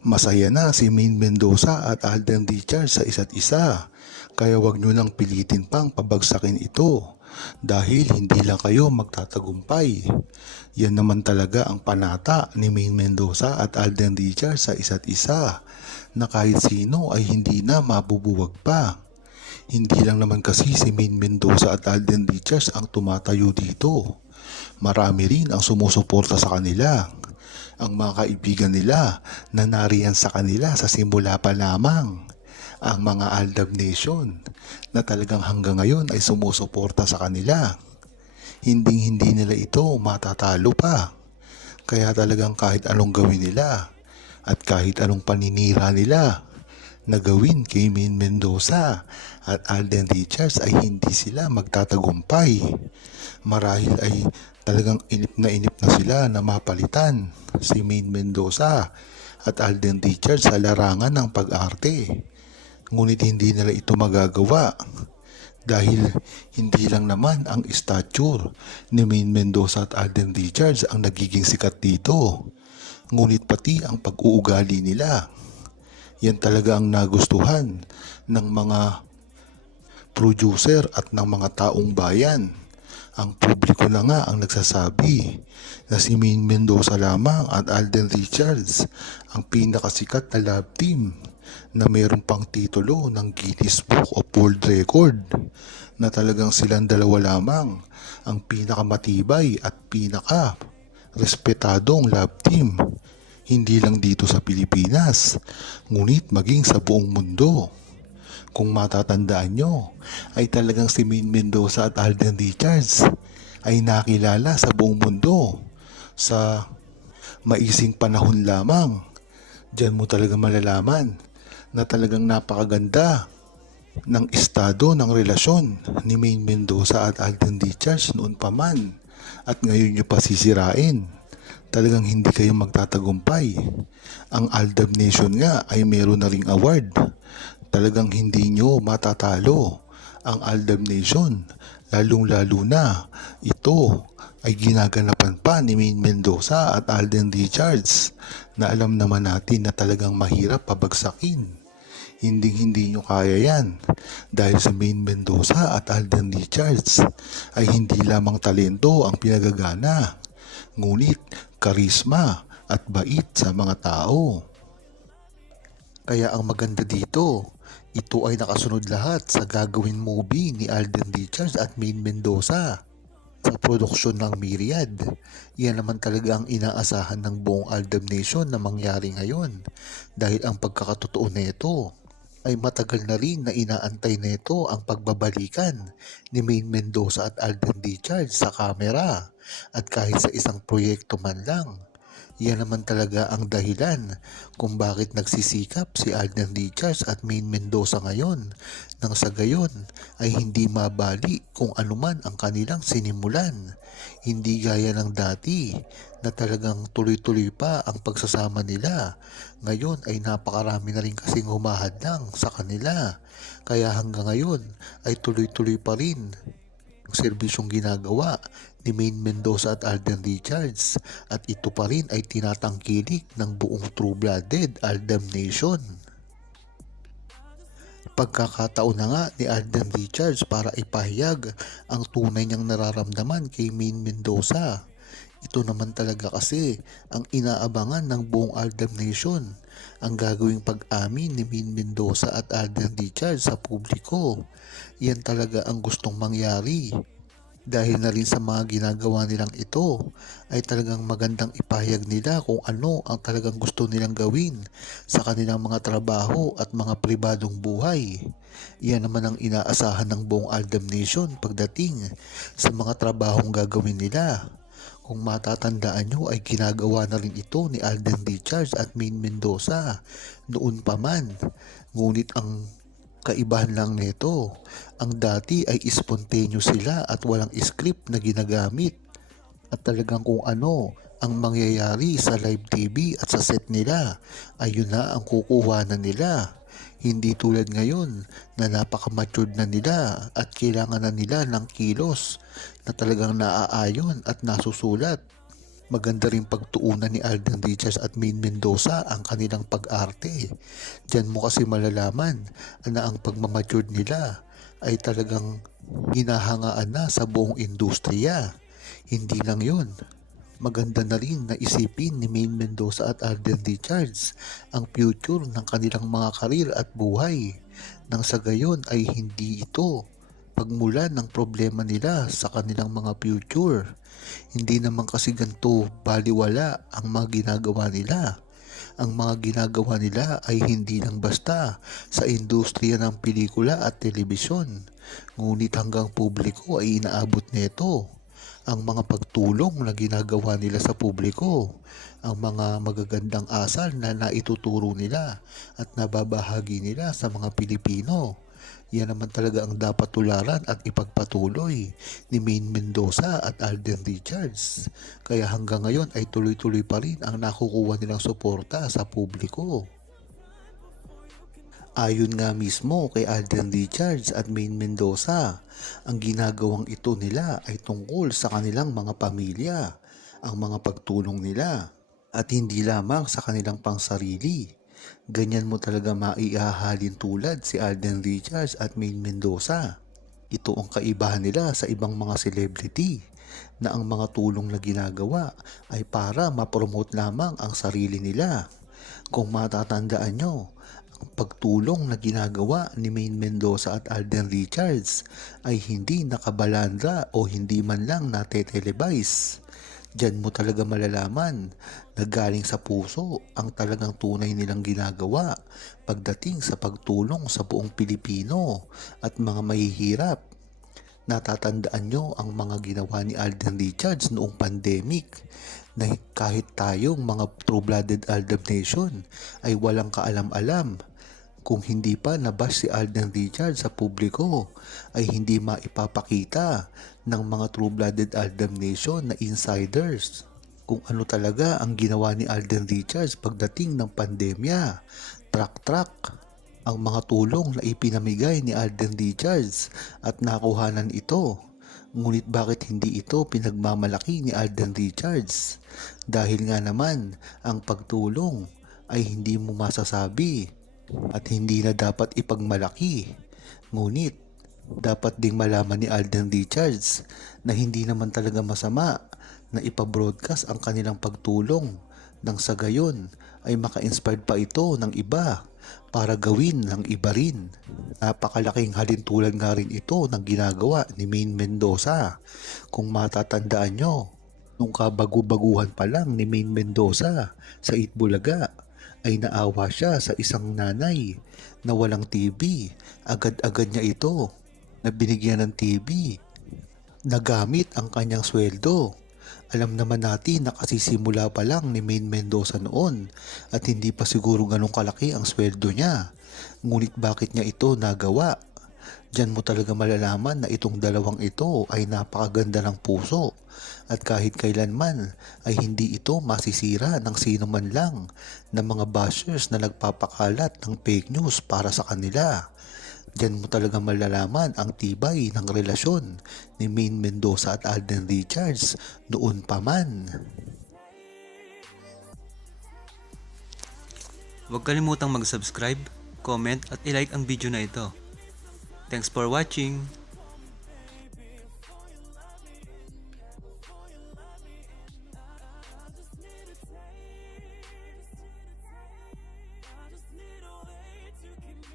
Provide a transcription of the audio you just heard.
Masaya na si Maine Mendoza at Alden Richards sa isa't isa, kaya wag nyo nang pilitin pang pabagsakin ito dahil hindi lang kayo magtatagumpay. Yan naman talaga ang panata ni Maine Mendoza at Alden Richards sa isa't isa na kahit sino ay hindi na mabubuwag pa. Hindi lang naman kasi si Maine Mendoza at Alden Richards ang tumatayo dito. Marami rin ang sumusuporta sa kanila. Ang mga kaibigan nila na nariyan sa kanila sa simula pa lamang. Ang mga Aldab Nation na talagang hanggang ngayon ay sumusuporta sa kanila. Hindi nila ito matatalo pa. Kaya talagang kahit anong gawin nila at kahit anong paninira nila na gawin kay Maine Mendoza at Alden Richards ay hindi sila magtatagumpay. Marahil ay talagang inip na sila na mapalitan si Maine Mendoza at Alden Richards sa larangan ng pag-arte. Ngunit hindi nila ito magagawa dahil hindi lang naman ang stature ni Maine Mendoza at Alden Richards ang nagiging sikat dito. Ngunit pati ang pag-uugali nila. Yan talaga ang nagustuhan ng mga producer at ng mga taong bayan. Ang publiko na nga ang nagsasabi na si Maine Mendoza lamang at Alden Richards ang pinakasikat na love team na mayroon pang titulo ng Guinness Book of World Record na talagang silang dalawa lamang ang pinakamatibay at pinaka respetadong love team. Hindi lang dito sa Pilipinas, ngunit maging sa buong mundo. Kung matatandaan nyo, ay talagang si Maine Mendoza at Alden Richards ay nakilala sa buong mundo sa maising panahon lamang. Diyan mo talaga malalaman na talagang napakaganda ng estado ng relasyon ni Maine Mendoza at Alden Richards noon pa man at ngayon nyo pa sisirain. Talagang hindi kayo magtatagumpay. Ang Aldab Nation nga ay meron na ring award. Talagang hindi nyo matatalo ang Aldab Nation. Lalong-lalo na ito ay ginaganapan pa ni Maine Mendoza at Alden Richards na alam naman natin na talagang mahirap pabagsakin. Hindi nyo kaya yan dahil sa Maine Mendoza at Alden Richards ay hindi lamang talento ang pinagagana, ngunit karisma at bait sa mga tao. Kaya ang maganda dito, ito ay nakasunod lahat sa gagawin movie ni Alden Richards at Maine Mendoza sa produksyon ng Myriad. Yan naman talaga ang inaasahan ng buong Aldab Nation na mangyari ngayon dahil ang pagkakatotoo nito ay matagal na rin na inaantay nito ang pagbabalikan ni Maine Mendoza at Alden Richards sa kamera at kahit sa isang proyekto man lang. Yan naman talaga ang dahilan kung bakit nagsisikap si Alden Richards at Maine Mendoza ngayon nang sa gayon ay hindi mabali kung anuman ang kanilang sinimulan. Hindi gaya ng dati na talagang tuloy-tuloy pa ang pagsasama nila. Ngayon ay napakarami na rin kasing humahadlang sa kanila. Kaya hanggang ngayon ay tuloy-tuloy pa rin ang serbisyong ginagawa ni Maine Mendoza at Alden Richards at ito pa rin ay tinatangkilik ng buong true-blooded Aldab Nation. Pagkakataon na nga ni Alden Richards para ipahayag ang tunay niyang nararamdaman kay Maine Mendoza. Ito naman talaga kasi ang inaabangan ng buong Aldab Nation, ang gagawing pag-amin ni Maine Mendoza at Alden Richards sa publiko. Yan talaga ang gustong mangyari. Dahil na rin sa mga ginagawa nilang ito, ay talagang magandang ipahayag nila kung ano ang talagang gusto nilang gawin sa kanilang mga trabaho at mga pribadong buhay. Iyan naman ang inaasahan ng buong Aldab Nation pagdating sa mga trabahong gagawin nila. Kung matatandaan nyo ay ginagawa na rin ito ni Alden Richards at Maine Mendoza noon pa man. Ngunit ang kaibahan lang nito, ang dati ay spontaneous sila at walang script na ginagamit. At talagang kung ano ang mangyayari sa live TV at sa set nila, ayun na ang kukuha na nila. Hindi tulad ngayon na napaka-matured na nila at kailangan na nila ng kilos na talagang naaayon at nasusulat. Maganda rin pagtuunan ni Alden Richards at Maine Mendoza ang kanilang pag-arte. Diyan mo kasi malalaman na ang pagmamatured nila ay talagang hinahangaan na sa buong industriya. Hindi lang yun. Maganda na rin na isipin ni Maine Mendoza at Alden Richards ang future ng kanilang mga karir at buhay. Nang sa gayon ay hindi ito pagmulan ng problema nila sa kanilang mga future. Hindi naman kasi ganito baliwala ang mga ginagawa nila. Ang mga ginagawa nila ay hindi lang basta sa industriya ng pelikula at telebisyon, ngunit hanggang publiko ay inaabot nito. Ang mga pagtulong na ginagawa nila sa publiko, ang mga magagandang asal na naituturo nila at nababahagi nila sa mga Pilipino. Yan naman talaga ang dapat tularan at ipagpatuloy ni Maine Mendoza at Alden Richards. Kaya hanggang ngayon ay tuloy-tuloy pa rin ang nakukuha nilang suporta sa publiko. Ayon nga mismo kay Alden Richards at Maine Mendoza, ang ginagawang ito nila ay tungkol sa kanilang mga pamilya, ang mga pagtulong nila, at hindi lamang sa kanilang pangsarili. Ganyan mo talaga maihahalin tulad si Alden Richards at Maine Mendoza. Ito ang kaibahan nila sa ibang mga celebrity na ang mga tulong na ginagawa ay para ma-promote lamang ang sarili nila. Kung matatandaan nyo, ang pagtulong na ginagawa ni Maine Mendoza at Alden Richards ay hindi nakabalandra o hindi man lang nate-televise. Diyan mo talaga malalaman na galing sa puso ang talagang tunay nilang ginagawa pagdating sa pagtulong sa buong Pilipino at mga mahihirap. Natatandaan nyo ang mga ginawa ni Alden Richards noong pandemic na kahit tayong mga true-blooded Aldab Nation ay walang kaalam-alam. Kung hindi pa nabash si Alden Richards sa publiko ay hindi maipapakita ng mga true-blooded Aldab Nation na insiders kung ano talaga ang ginawa ni Alden Richards pagdating ng pandemya. Track ang mga tulong na ipinamigay ni Alden Richards at nakuhanan ito. Ngunit bakit hindi ito pinagmamalaki ni Alden Richards? Dahil nga naman ang pagtulong ay hindi mo masasabi at hindi na dapat ipagmalaki. Ngunit dapat ding malaman ni Alden Richards na hindi naman talaga masama na ipabroadcast ang kanilang pagtulong nang sa gayon ay maka-inspired pa ito ng iba para gawin ng iba rin. Napakalaking halintulad nga rin ito ng ginagawa ni Maine Mendoza. Kung matatandaan nyo, nung kabagu-baguhan pa lang ni Maine Mendoza sa Itbulaga, ay naawa siya sa isang nanay na walang TV. Agad-agad niya ito na binigyan ng TV na gamit ang kanyang sweldo. Alam naman natin na kasisimula pa lang ni Maine Mendoza noon at hindi pa siguro ganun kalaki ang sweldo niya. Ngunit bakit niya ito nagawa? Diyan mo talaga malalaman na itong dalawang ito ay napakaganda ng puso at kahit kailanman ay hindi ito masisira ng sino man lang na mga bashers na nagpapakalat ng fake news para sa kanila. Diyan mo talaga malalaman ang tibay ng relasyon ni Maine Mendoza at Alden Richards noon pa man. Huwag kalimutang mag-subscribe, comment at i-like ang video na ito. Thanks for watching!